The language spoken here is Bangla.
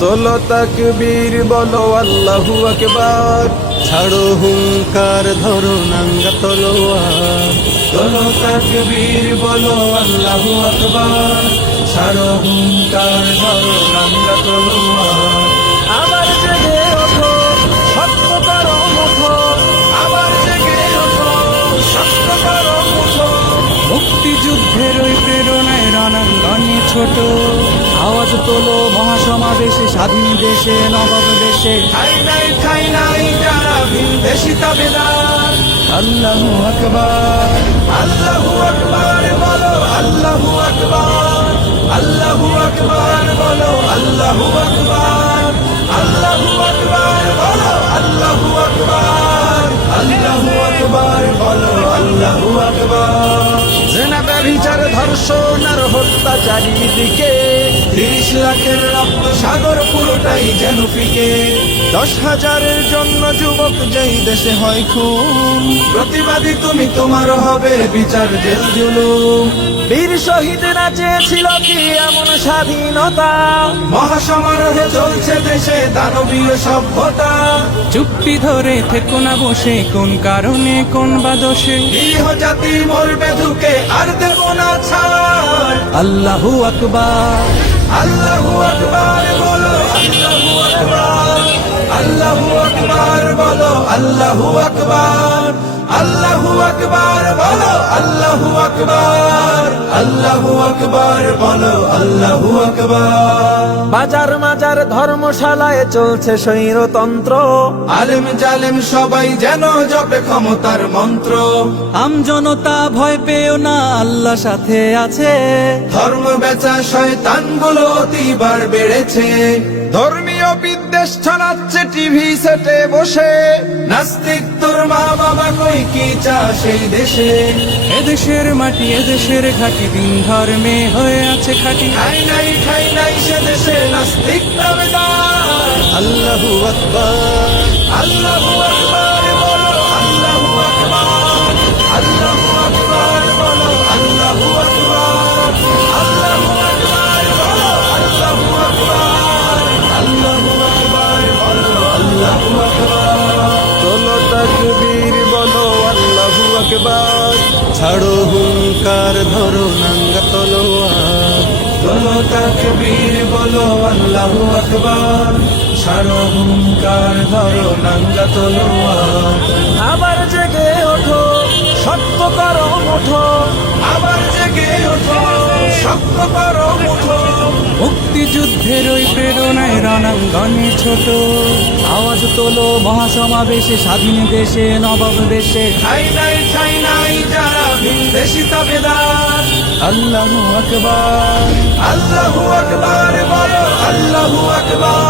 তোলো তাকবীর বলো আল্লাহু আকবার, ছাড়ো হুঙ্কার ধরো নাঙ্গা তলোয়ার। তোলো তাকবীর বলো আল্লাহু আকবার, ছাড়ো হুঙ্কার ধরো নাঙ্গা তলোয়ার। আবার জেগে ওঠো, সত্য করো মুঠো, আবার জেগে ওঠো, সত্য করো মুঠো। মুক্তিযুদ্ধের ওই প্রেরণায় রণাঙ্গনে ছোট আওয়াজ তোলো মহাসমাবেশে, স্বাধীন দেশে নবাব দেশে। ঠাই নাই যারা ভিনদেশী তাবেদার। আল্লাহু আকবার, আল্লাহু আকবার বলো আল্লাহু আকবার, আল্লাহু আকবার বলো আল্লাহু আকবার, আল্লাহু আকবার বলো আল্লাহু আকবার, আল্লাহু আকবার বলো আল্লাহু আকবার। জেনা ব্যভিচার ধর্ষণ আর হত্যা চারিদিকে, 30 লাখের রক্ত সাগর পুরোটাই যেন ফিকে। 10,000-এর জন্য যুবক যেই দেশে হয় খুন, প্রতিবাদী তুমি তোমার হবে বিচার জেল জুলুম। বীর শহীদরা চেয়েছিল কি এমন স্বাধীনতা, মহাসমারোহে চলছে দেশে দানবীয় সভ্যতা। চুক্তি ধরে থেকো না বসে, কোন কারণে কোন বা দোষে। নিরীহ জাতি মরবে ধুকে, আর দেব না ছাড়। আল্লাহু আকবার, আল্লাহু আকবার বলো আল্লাহু আকবার, আল্লাহু আকবার বলো আল্লাহু আকবার, আল্লাহু আকবার বলো আল্লাহু আকবার, আল্লাহু আকবার বলো আল্লাহু আকবার। বাজার মাজার ধর্মশালায় চলছে স্বৈরতন্ত্র, আলেম জালেম সবাই যেন জপে ক্ষমতার মন্ত্র। আম জনতা ভয় পেও না, আল্লাহ সাথে আছে। ধর্ম বেচা শয়তানগুলো অতিবার বেড়েছে, ধর্মীয় বিদ্বেষ ছড়াচ্ছে টিভি সেটে বসে। নাস্তিক তোর মা বাবা কই কি চা সেই দেশে। এদেশের মাটি এদেশের ঘাটি, দিন ধর্মে হয়ে আছে খাটি। ঠাই নাই সে দেশে নাস্তিক তাবেদার। আল্লাহু আকবার, আল্লাহু আকবার বলো আল্লাহু আকবার, আল্লাহু আকবার বলো আল্লাহু আকবার, আল্লাহু আকবার বলো আল্লাহু আকবার, আল্লাহু আকবার বলো আল্লাহু আকবার। তোলো তাকবীর বলো আল্লাহু আকবার, ছাড়ো হুঙ্কার ধরো নাঙ্গা তলোয়ার। তোলো তাকবীর বলো আল্লাহু আকবার, ছাড়ো হুঙ্কার ধরো নাঙ্গা তলোয়ার। আবার জেগে ওঠো, সত্য করো মুঠো, আবার জেগে ওঠো, সত্য করো মুঠো। মুক্তিযুদ্ধের ওই প্রেরণায় রণাঙ্গনে ছোট আওয়াজ তোলো মহাসমাবেশে, স্বাধীন দেশে নবাব দেশে। ঠাই নাই যারা ভিনদেশী তাবেদার। আল্লাহু আকবার, আল্লাহু আকবার বলো আল্লাহু আকবার।